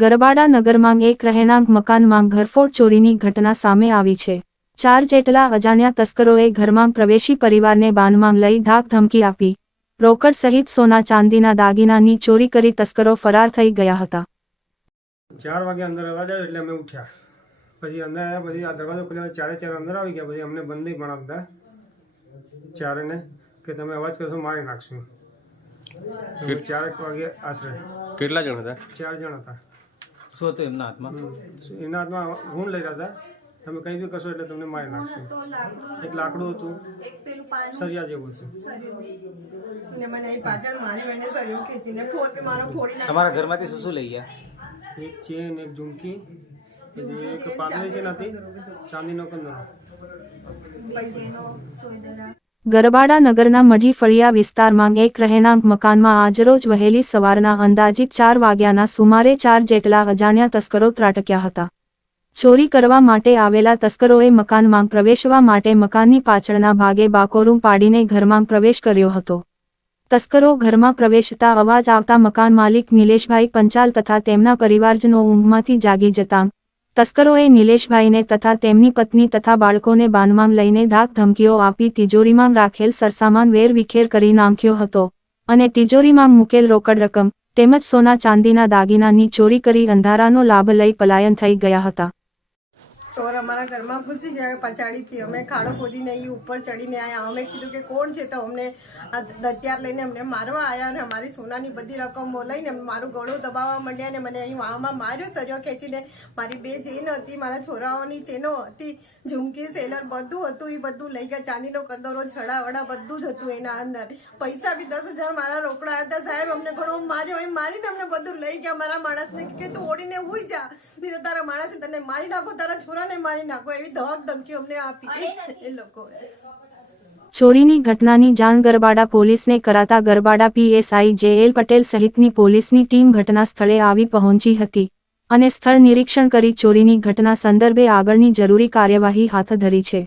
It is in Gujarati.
ગરબાડા નગરમાં એક રહેણાંક મકાનમાં ઘરફોડ ચોરીની ઘટના સામે આવી છે. ચાર જેટલા અજાણ્યા તસ્કરોએ ઘરમાં પ્રવેશી પરિવારને બાનમાં લઈ ધાક ધમકી આપી. રોકડ સહિત સોના ચાંદીના દાગીનાની ચોરી કરી તસ્કરો ફરાર થઈ ગયા હતા. ચાર વાગે અંદર અવાજ આવ્યો એટલે અમે ઉઠ્યા. પછી અંદર આવ્યા પછી આ દરવાજો ખોલ્યો ચારે ચાર અંદર આવી ગયા. પછી અમને બંધ નહીં ભણાવતા ચારેને કે તમે અવાજ કરશો મારી નાખશું. ચારેક વાગે આશરે. કેટલા જણ હતા? ચાર જણ હતા. શું હતું એમના હાથમાં. એના હાથમાં ગુણ લઈ રહ્યા હતા. તમે કંઈ બી કરશો એટલે તમને મારી નાખશો. એક લાકડું હતું. સરિયા જેવું હતું. ને મને પાછળ માર્યું એને સર્યો ખેંચીને ફોન બી મારો ફોડી નાખ્યો. તમારા ઘરમાંથી શું શું લઈ ગયા? એક ચેન એક ઝુમકી એક પાતળી છે નથી ચાંદીનો કંદરો. ગરબાડા નગરના મઢી ફળિયા વિસ્તારમાં એક રહેણાંક મકાનમાં આજરોજ વહેલી સવારના અંદાજિત ચાર વાગ્યાના સુમારે ચાર જેટલા અજાણ્યા તસ્કરો ત્રાટક્યા હતા. ચોરી કરવા માટે આવેલા તસ્કરોએ મકાનમાં પ્રવેશવા માટે મકાનની પાછળના ભાગે બાકોરું પાડીને ઘરમાં પ્રવેશ કર્યો હતો. તસ્કરો ઘરમાં પ્રવેશતા અવાજ આવતા મકાન માલિક નિલેશભાઈ પંચાલ તથા તેમના પરિવારજનો ઊંઘમાંથી જાગી જતાં તસ્કરોએ નિલેશભાઈને તથા તેમની પત્ની તથા બાળકોને બાનમાં લઈને ધાક ધમકીઓ આપી તિજોરીમાં રાખેલ સરસામાન વેરવિખેર કરી નાખ્યો હતો અને તિજોરીમાં મૂકેલ રોકડ રકમ તેમજ સોના ચાંદીના દાગીનાની ચોરી કરી અંધારાનો લાભ લઈ પલાયન થઈ ગયા હતા. ચોર અમારા ઘરમાં ઘૂસી ગયા પછાડીથી. અમે ખાડો ખોદીને એ ઉપર ચડીને આવ્યા અમે કીધું કે કોણ છે તો અમને હથિયાર લઈને અમને મારવા આવ્યા અને અમારી સોનાની બધી રકમો લઈને મારું ગળું દબાવવા માંડ્યા અને મને અહીં વાહમાં માર્યો, સર્યો ખેંચીને. મારી બે ચેન હતી, મારા છોરાઓની ચેનો હતી, ઝુમકી, સેલર બધું હતું એ બધું લઈ ગયા. ચાંદીનો કદરો, છડાવડા બધું જ હતું એના અંદર. પૈસા બી દસ હજાર મારા રોકડા હતા. સાહેબ, અમને ઘણો માર્યો. એમ મારીને અમને બધું લઈ ગયા. મારા માણસને કે તું ઓડીને ઉઈ જા. નહીં તારા માણસે તને મારી નાખો તારા છોરાને મારી નાખો એવી ધમક ધમકી અમને આપી. એ લોકો. ચોરીની ઘટનાની જાણ ગરબાડા પોલીસને કરાતા Garbada PSI J L Patel સહિતની પોલીસની ટીમ ઘટના સ્થળે આવી પહોંચી હતી અને સ્થળ નિરીક્ષણ કરી ચોરીની ઘટના સંદર્ભે આગળની જરૂરી કાર્યવાહી હાથ ધરી છે.